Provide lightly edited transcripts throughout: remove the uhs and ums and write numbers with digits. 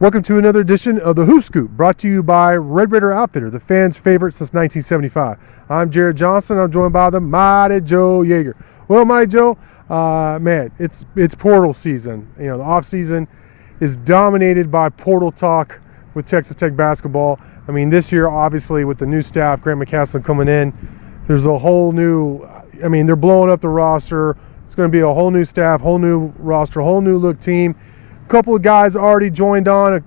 Welcome to another edition of the Hoop Scoop, brought to you by Red Raider Outfitter, the fans' favorite since 1975. I'm Jared Johnson. I'm joined by the mighty Joe Yeager. Well, mighty Joe, man, it's portal season. You know, the off season is dominated by portal talk with Texas Tech basketball. I mean, this year, obviously, with the new staff, Grant McCasland coming in, there's a whole new. I mean, they're blowing up the roster. It's going to be a whole new staff, whole new roster, whole new look team. Couple of guys already joined on,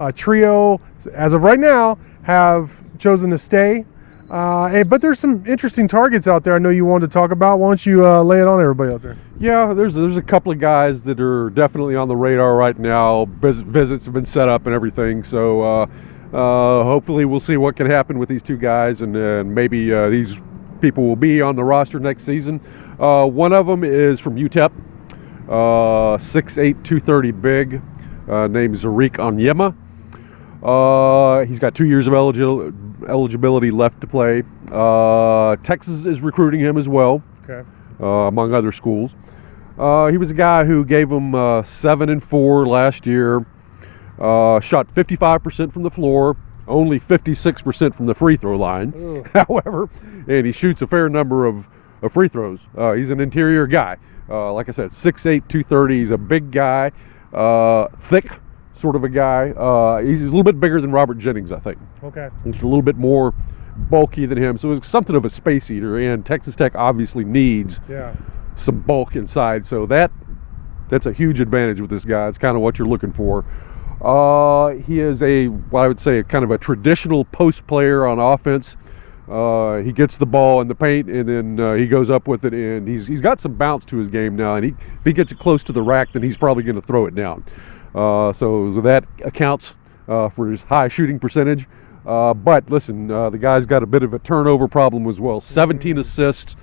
a trio, as of right now, have chosen to stay. But there's some interesting targets out there I know you wanted to talk about. Why don't you lay it on everybody out there? Yeah, there's a couple of guys that are definitely on the radar right now. Visits have been set up and everything, so hopefully we'll see what can happen with these two guys, and maybe these people will be on the roster next season. One of them is from UTEP. 6'8", 230 big, named Zarik Onyema. He's got 2 years of eligibility left to play. Texas is recruiting him as well, Okay. Among other schools. He was a guy who gave him 7-4 last year, shot 55% from the floor, only 56% from the free throw line, however, and he shoots a fair number of free throws. He's an interior guy. Like I said, 6'8", 230. He's a big guy, thick sort of a guy. He's a little bit bigger than Robert Jennings, I think. Okay. He's a little bit more bulky than him. So it's something of a space eater, and Texas Tech obviously needs some bulk inside. So that's a huge advantage with this guy. It's kind of what you're looking for. He is what I would say, kind of a traditional post player on offense. He gets the ball in the paint, and then he goes up with it, and he's got some bounce to his game now, and if he gets it close to the rack, then he's probably going to throw it down. So that accounts for his high shooting percentage. But listen, the guy's got a bit of a turnover problem as well. 17 assists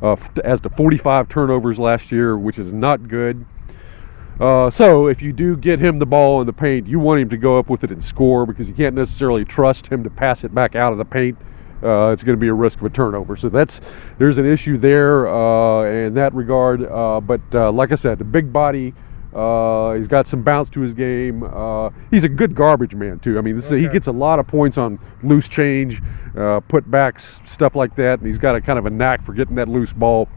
as to 45 turnovers last year, which is not good. So if you do get him the ball in the paint, you want him to go up with it and score, because you can't necessarily trust him to pass it back out of the paint. It's going to be a risk of a turnover. So there's an issue there in that regard. But like I said, the big body, he's got some bounce to his game. He's a good garbage man, too. I mean, he gets a lot of points on loose change, putbacks, stuff like that. And he's got a kind of a knack for getting that loose ball,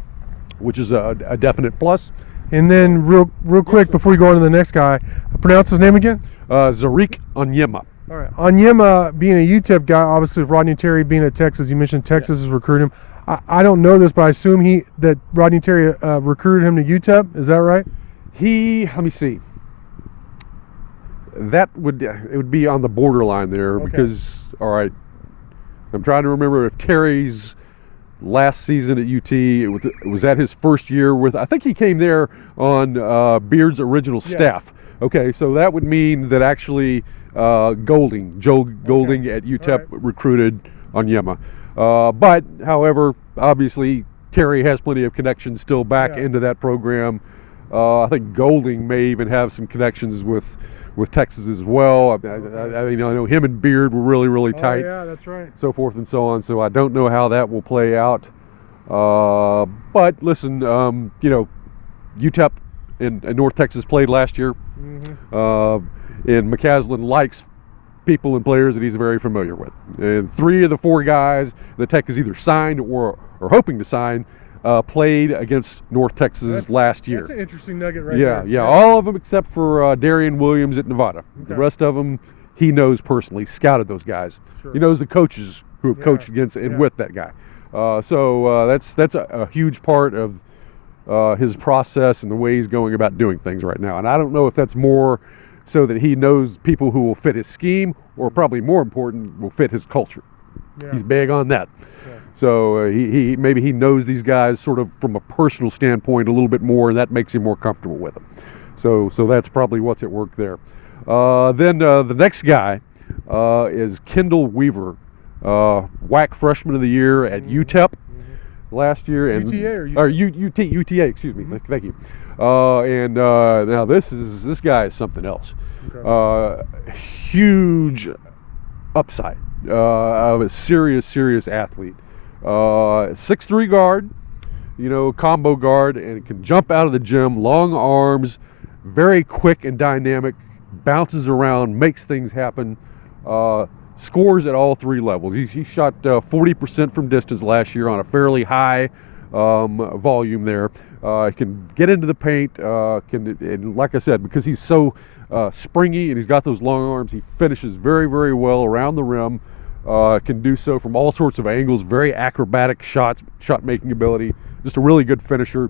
which is a definite plus. And then real quick, before we go on to the next guy, pronounce his name again? Zarik Onyema. All right. Onyema being a UTEP guy, obviously with Rodney Terry being at Texas, you mentioned Texas is recruiting him. I don't know this, but I assume that Rodney Terry recruited him to UTEP. Is that right? Let me see. It would be on the borderline there, because, all right, I'm trying to remember if Terry's last season at UT, it was at his first year I think he came there on Beard's original staff. Okay, so that would mean that actually Joe Golding at UTEP recruited Onyema. But, however, obviously Terry has plenty of connections still back into that program. I think Golding may even have some connections with Texas as well. I know him and Beard were really, really tight. Oh, yeah, that's right. So forth and so on. So I don't know how that will play out. But listen, UTEP in North Texas played last year. And McCasland likes people and players that he's very familiar with. And 3 of the 4 guys that Tech has either signed or hoping to sign played against North Texas last year. That's an interesting nugget right there. Yeah, all of them except for Darian Williams at Nevada. The rest of them he knows personally, scouted those guys. Sure. He knows the coaches who have coached against and with that guy. So that's a huge part of his process and the way he's going about doing things right now. And I don't know if that's more so that he knows people who will fit his scheme, or probably more important, will fit his culture. Yeah. He's big on that. Yeah. So he maybe he knows these guys sort of from a personal standpoint a little bit more, and that makes him more comfortable with them. So that's probably what's at work there. Then the next guy is Kendall Weaver, WAC Freshman of the Year at UTEP last year, and UTA, excuse me. Thank you. And now this guy is something else. Okay. Huge upside. A serious athlete. 6'3" guard, combo guard, and can jump out of the gym. Long arms, very quick and dynamic. bounces around, makes things happen, scores at all three levels. He shot 40% from distance last year on a fairly high volume there. He can get into the paint, and like I said, because he's so springy and he's got those long arms, he finishes very, very well around the rim. Can do so from all sorts of angles, very acrobatic shot making ability, just a really good finisher,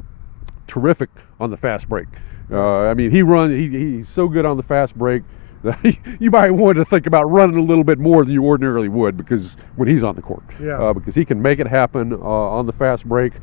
terrific on the fast break. I mean, he's so good on the fast break that you might want to think about running a little bit more than you ordinarily would, because when he's on the court, because he can make it happen on the fast break.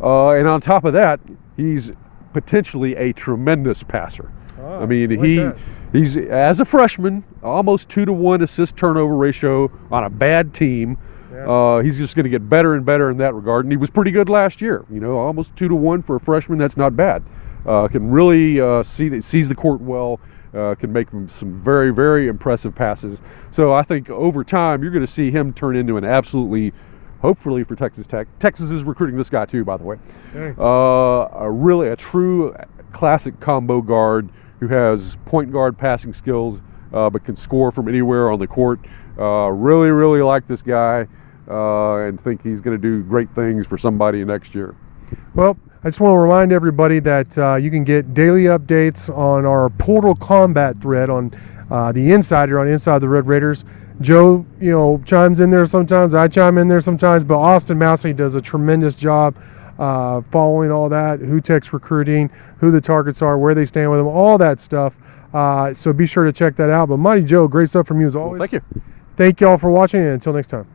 And on top of that, he's potentially a tremendous passer. I mean, he's as a freshman, almost 2-to-1 assist turnover ratio on a bad team. He's just going to get better and better in that regard, and he was pretty good last year. You know, almost 2-to-1 for a freshman. That's not bad. Can really sees the court well. Can make some very, very impressive passes. So I think over time you're going to see him turn into an absolutely, hopefully for Texas Tech. Texas is recruiting this guy too, by the way. A true classic combo guard who has point guard passing skills, but can score from anywhere on the court. Really, really like this guy, and think he's going to do great things for somebody next year. Well, I just want to remind everybody that you can get daily updates on our Portal Combat thread on the Insider, on Inside the Red Raiders. Joe, chimes in there sometimes. I chime in there sometimes, but Austin Massey does a tremendous job following all that, who Tech's recruiting, who the targets are, where they stand with them, all that stuff. So be sure to check that out. But Mighty Joe, great stuff from you as always. Well, thank you. Thank y'all for watching, and until next time.